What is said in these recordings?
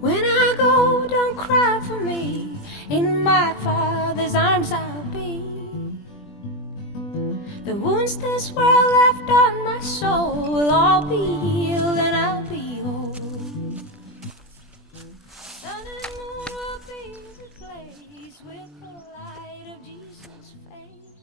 When I go, don't cry for me. In my Father's arms I'll be. The wounds this world left on my soul will all be healed and I'll be whole. Sun and moon will be replaced with the light of Jesus' face.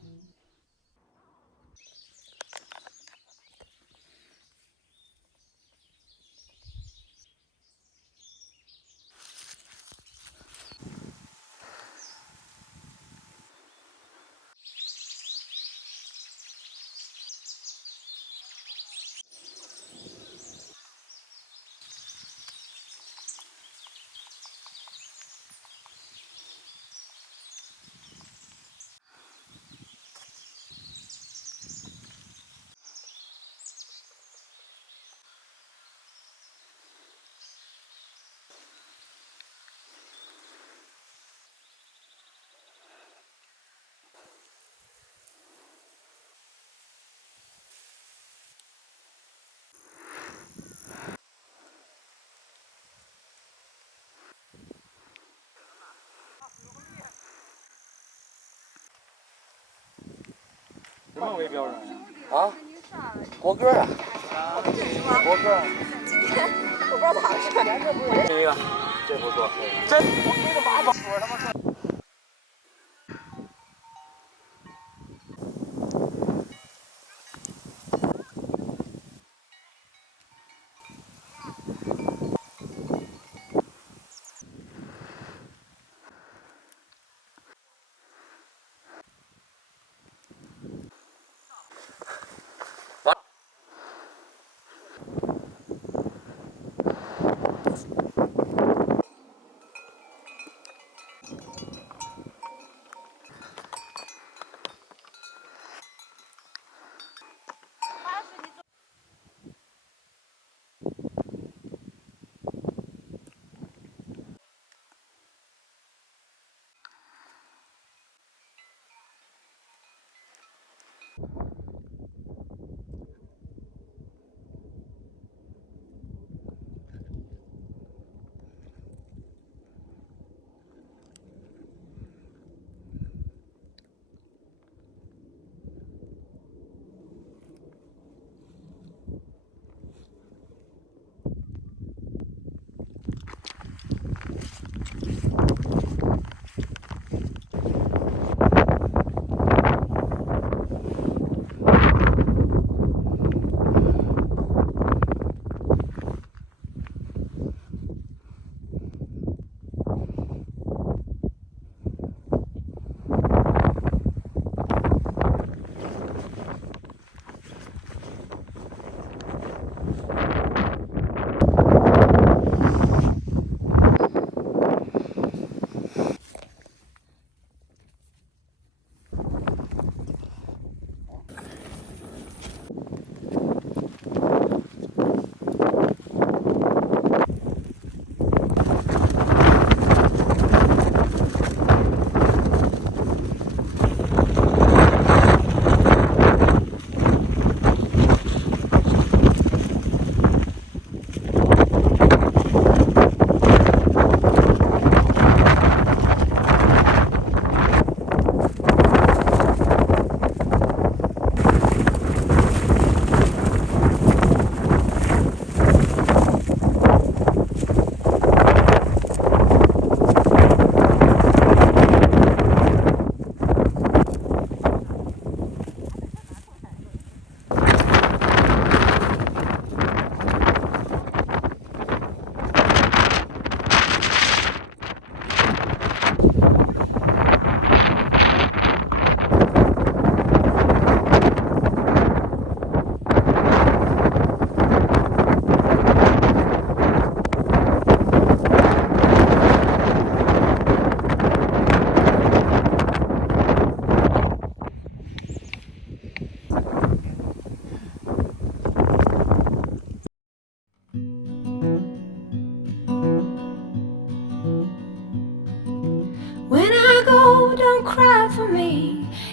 什么为标准啊？国歌啊！国歌。今天我不知道咋回事。这个，这不错。这我给个麻烦，说他妈说。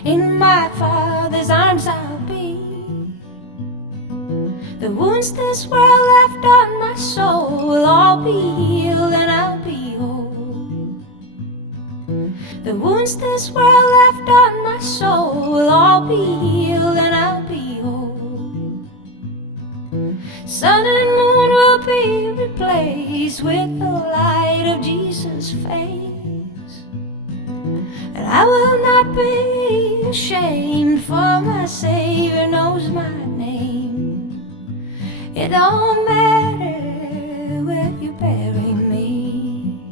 in my Father's arms I'll be. The wounds this world left on my soul will all be healed and I'll be whole. The wounds this world left on my soul will all be healed and I'll be whole. Sun and moon will be replaced with the light of Jesus' face. And I will not be ashamed, for my Savior knows my name. It don't matter where you bury me,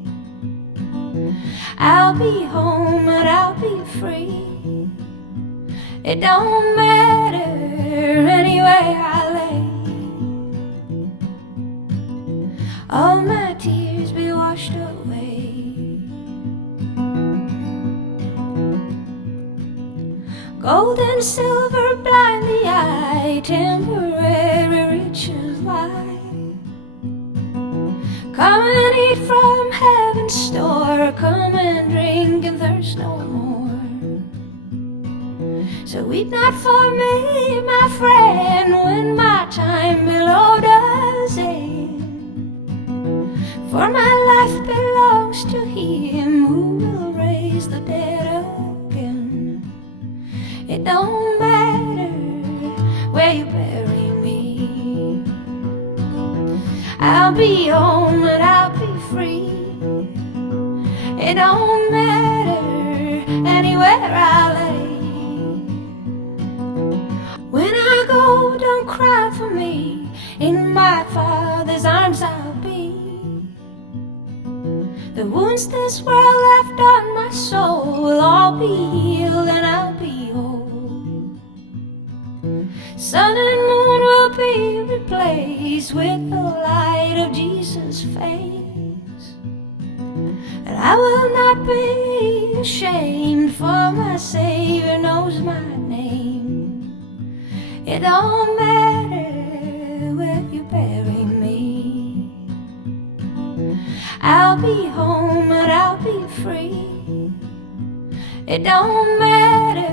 I'll be home and I'll be free. It don't matter anywhere I lay, all my tears be washed away. Gold and silver blind the eye, temporary riches lie. Come and eat from heaven's store, come and drink and thirst no more. So weep not for me, my friend, when my time below does end. For my life belongs to Him who will raise the dead again. It don't matter where you bury me, I'll be home and I'll be free. It don't matter anywhere I lay. When I go, don't cry for me, in my Father's arms I'll be. The wounds this world left on my soul will all be healed and I'll be whole. Sun and moon will be replaced with the light of Jesus' face. And I will not be ashamed, for my Savior knows my name. It don't matter where you bury me, I'll be home and I'll be free. It don't matter